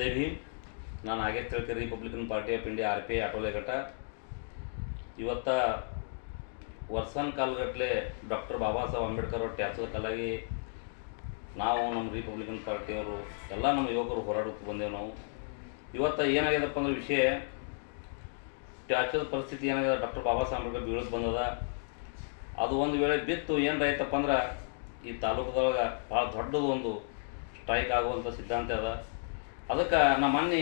ಜೈ ಭೀಮ್. ನಾನು ಹಾಗೆ ತಿಳ್ಕರಿ republican party of India RPI ಆಟೋಲೆ ಘಟ ಇವತ್ತು ವರ್ಷನ್ ಕಾಲಗಟ್ಟಲೆ ಡಾಕ್ಟರ್ ಬಾಬಾ ಸಾಹೇಬ್ ಅಂಬೇಡ್ಕರ್ ಅವ್ರ ಟ್ಯಾಚದ ಕಲಾಗಿ ನಾವು ನಮ್ಮ ರಿಪಬ್ಲಿಕನ್ ಪಾರ್ಟಿಯವರು ಎಲ್ಲ ನಮ್ಮ ಯುವಕರು ಹೋರಾಡುತ್ತಾ ಬಂದೇವು. ನಾವು ಇವತ್ತು ಏನಾಗ್ಯದಪ್ಪ ಅಂದ್ರೆ ವಿಷಯ ಟ್ಯಾಚದ ಪರಿಸ್ಥಿತಿ ಏನಾಗಿದೆ, ಡಾಕ್ಟರ್ ಬಾಬಾ ಸಾಹೇಬ್ ಅಂಬೇಡ್ಕರ್ ಬೀಳಕ್ಕೆ ಬಂದದ. ಅದು ಒಂದು ವೇಳೆ ಬಿತ್ತು ಏನಾಯ್ತಪ್ಪ ಅಂದ್ರೆ ಈ ತಾಲೂಕದೊಳಗೆ ಭಾಳ ದೊಡ್ಡದು ಒಂದು ಸ್ಟ್ರೈಕ್ ಆಗುವಂಥ ಸಿದ್ಧಾಂತ ಅದ. ಅದಕ್ಕೆ ನಮ್ಮ ಮೊನ್ನೆ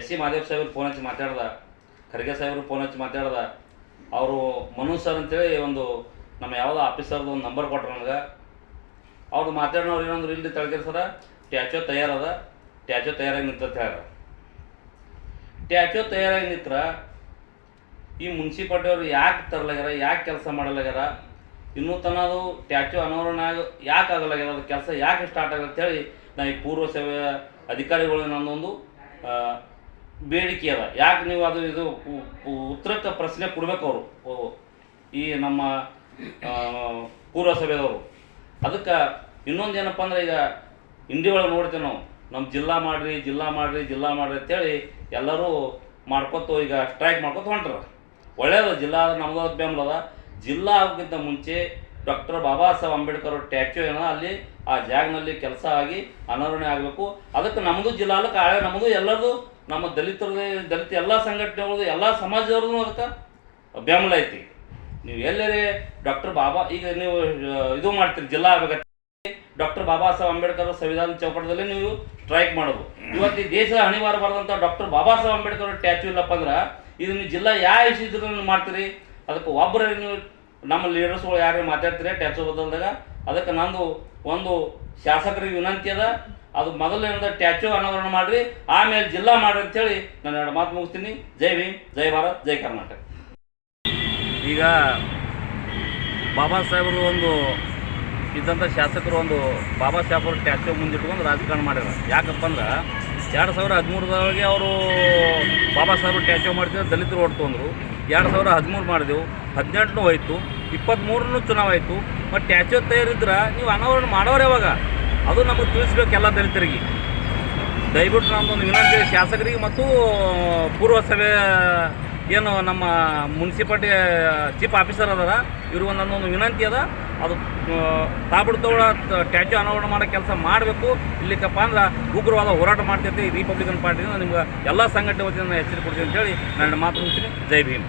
SC ಮಾದೇವ್ ಸಾಹೇಬ್ರು ಫೋನ್ ಹಚ್ಚಿ ಮಾತಾಡ್ದ, ಖರ್ಗೆ ಸಾಹೇಬ್ರು ಫೋನ್ ಹಚ್ಚಿ ಮಾತಾಡ್ದ. ಅವರು ಮನೋಜ್ ಸರ್ ಅಂತೇಳಿ ಒಂದು ನಮ್ಮ ಯಾವುದೋ ಆಫೀಸರ್ದು ಒಂದು ನಂಬರ್ ಕೊಟ್ರು ನನಗೆ. ಅವ್ರು ಮಾತಾಡೋರು ಏನಂದ್ರೆ ಇಲ್ಲಿ ತಳಗೆ ಸರ ಟ್ಯಾಚೋ ತಯಾರದ, ಟ್ಯಾಚೋ ತಯಾರಾಗಿ ನಿಂತ ಹೇಳ್ಯಾರ. ಟ್ಯಾಚೋ ತಯಾರಾಗಿ ನಿಂತ್ರ ಈ ಮುನ್ಸಿಪಾಲ್ಟಿಯವರು ಯಾಕೆ ತರಲಾಗ್ಯಾರ, ಯಾಕೆ ಕೆಲಸ ಮಾಡಲಾಗ್ಯಾರ, ಇನ್ನೂ ತನಕ ಅದು ಟ್ಯಾಚೋ ಅನಾವರಣ ಯಾಕೆ ಆಗಲಾಗ್ಯದ, ಅದು ಕೆಲಸ ಯಾಕೆ ಸ್ಟಾರ್ಟ್ ಆಗಲ್ಲ ಅಂತೇಳಿ ನಾವು ಈ ಪೂರ್ವ ಸೇವೆಯ ಅಧಿಕಾರಿಗಳು ನನ್ನೊಂದು ಬೇಡಿಕೆ ಅದ. ಯಾಕೆ ನೀವು ಅದು ಇದು ಉತ್ತರಕ್ಕೆ ಪ್ರಶ್ನೆ ಕೊಡ್ಬೇಕು ಅವರು ಈ ನಮ್ಮ ಪೂರ್ವ ಸಭೆದವರು. ಅದಕ್ಕೆ ಇನ್ನೊಂದು ಏನಪ್ಪ ಅಂದ್ರೆ ಈಗ ಇಂಡಿ ಒಳಗೆ ನೋಡ್ತೇವೆ ನಾವು, ನಮ್ಮ ಜಿಲ್ಲಾ ಮಾಡಿರಿ ಜಿಲ್ಲಾ ಮಾಡಿರಿ ಜಿಲ್ಲಾ ಮಾಡಿರಿ ಅಂತೇಳಿ ಎಲ್ಲರೂ ಮಾಡ್ಕೊತು ಈಗ ಸ್ಟ್ರೈಕ್ ಮಾಡ್ಕೊತ ಹೊಂಟ್ರ. ಒಳ್ಳೆಯದು, ಜಿಲ್ಲಾ ನಮ್ಮದು ಬೆಂಬಲ ಅದ. ಜಿಲ್ಲಾ ಆಗೋಕ್ಕಿಂತ ಮುಂಚೆ ಡಾಕ್ಟರ್ ಬಾಬಾ ಸಾಹೇಬ್ ಅಂಬೇಡ್ಕರ್ ಅವ್ರ ಟ್ಯಾಚು ಏನೋ ಅಲ್ಲಿ ಆ ಜಾಗನಲ್ಲಿ ಕೆಲಸ ಆಗಿ ಅನಾವರಣೆ ಆಗಬೇಕು. ಅದಕ್ಕೆ ನಮ್ಮದು ಜಿಲ್ಲಾಲಕ್ಕೆ ಆಳೆ ನಮ್ಮದು ಎಲ್ಲರದು, ನಮ್ಮ ದಲಿತ ಎಲ್ಲ ಸಂಘಟನೆಗಳದು ಎಲ್ಲ ಸಮಾಜದವ್ರದ್ದು ಅದಕ್ಕೆ ಬೆಂಬಲ ಐತಿ. ನೀವು ಎಲ್ಲರೇ ಡಾಕ್ಟರ್ ಬಾಬಾ ಈಗ ನೀವು ಇದು ಮಾಡ್ತೀರಿ, ಜಿಲ್ಲಾ ಆಗಬೇಕು ಡಾಕ್ಟರ್ ಬಾಬಾ ಸಾಹೇಬ್ ಅಂಬೇಡ್ಕರ್ ಸಂವಿಧಾನ ಚೌಕಟದಲ್ಲಿ ನೀವು ಸ್ಟ್ರೈಕ್ ಮಾಡೋದು. ಇವತ್ತು ಈ ದೇಶ ಅನಿವಾರ ಬರೆದಂಥ ಡಾಕ್ಟರ್ ಬಾಬಾ ಸಾಹೇಬ್ ಅಂಬೇಡ್ಕರ್ ಟ್ಯಾಚು ಇಲ್ಲಪ್ಪ ಅಂದ್ರೆ ಇದು ನೀವು ಜಿಲ್ಲಾ ಯಾವ ವಿಷಯದಲ್ಲಿ ಮಾಡ್ತೀರಿ. ಅದಕ್ಕೆ ಒಬ್ಬರೇ ನೀವು ನಮ್ಮ ಲೀಡರ್ಸ್ಗಳು ಯಾರು ಮಾತಾಡ್ತೀರಿ ಟ್ಯಾಕ್ಸ್ ಬದಲ್ದಾಗ. ಅದಕ್ಕೆ ನಂದು ಒಂದು ಶಾಸಕರಿಗೆ ವಿನಂತಿ ಅದ, ಅದು ಮೊದಲಿನಿಂದ ಟ್ಯಾಚು ಅನಾವರಣ ಮಾಡಿರಿ, ಆಮೇಲೆ ಜಿಲ್ಲಾ ಮಾಡ್ರಿ ಅಂತೇಳಿ ನಾನು ಎರಡು ಮಾತು ಮುಗಿಸ್ತೀನಿ. ಜೈ ಭೀಮ್, ಜೈ ಭಾರತ್, ಜೈ ಕರ್ನಾಟಕ. ಈಗ ಬಾಬಾ ಸಾಹೇಬರು ಒಂದು ಇದ್ದಂಥ ಶಾಸಕರು ಒಂದು ಬಾಬಾ ಸಾಹೇಬ್ ಅವರು ಟ್ಯಾಚು ಮುಂದಿಟ್ಕೊಂಡು ರಾಜಕಾರಣ ಮಾಡ್ಯಾರ. ಯಾಕಪ್ಪ ಅಂದ್ರೆ 2013 ಅವರು ಬಾಬಾ ಸಾಹೇಬರು ಟ್ಯಾಚು ಮಾಡ್ತಿದ್ರು, ದಲಿತರು ಓಟ್ ತೊಂದರು. 2013 ಮಾಡಿದೆವು, 18 ಹೋಯ್ತು, 23 ಚುನಾವ ಆಯಿತು. ಮತ್ತು ಟ್ಯಾಚು ತಯಾರಿದ್ರೆ ನೀವು ಅನಾವರಣ ಮಾಡೋರು ಯಾವಾಗ, ಅದು ನಮಗೆ ತಿಳಿಸ್ಬೇಕು ಎಲ್ಲ ದಲಿತರಿಗೆ. ದಯವಿಟ್ಟು ನಮ್ಮದೊಂದು ವಿನಂತಿ ಶಾಸಕರಿಗೆ ಮತ್ತು ಪೂರ್ವ ಸಭೆ ಏನು ನಮ್ಮ ಮುನ್ಸಿಪಾಲ್ಟಿ ಚೀಫ್ ಆಫೀಸರ್ ಅದಾರ ಇವ್ರಿಗೆ ನನ್ನೊಂದು ವಿನಂತಿ ಅದ. ಅದು ತಾಬಡ್ತೋಳ ಟ್ಯಾಚು ಅನಾವರಣ ಮಾಡೋ ಕೆಲಸ ಮಾಡಬೇಕು. ಇಲ್ಲಿಕಪ್ಪ ಅಂದ್ರೆ ಉಗ್ರವಾದ ಹೋರಾಟ ಮಾಡ್ತೈತಿ ರಿಪಬ್ಲಿಕನ್ ಪಾರ್ಟಿಯಿಂದ. ನಿಮ್ಗೆ ಎಲ್ಲ ಸಂಘಟನೆ ವತಿಯಿಂದ ಎಚ್ಚರಿಕೆ ಕೊಡ್ತೀನಿ ಅಂತೇಳಿ ನನ್ನ ಮಾತು ಮುಗಿಸ್ತೀನಿ. ಜೈ ಭೀಮ್.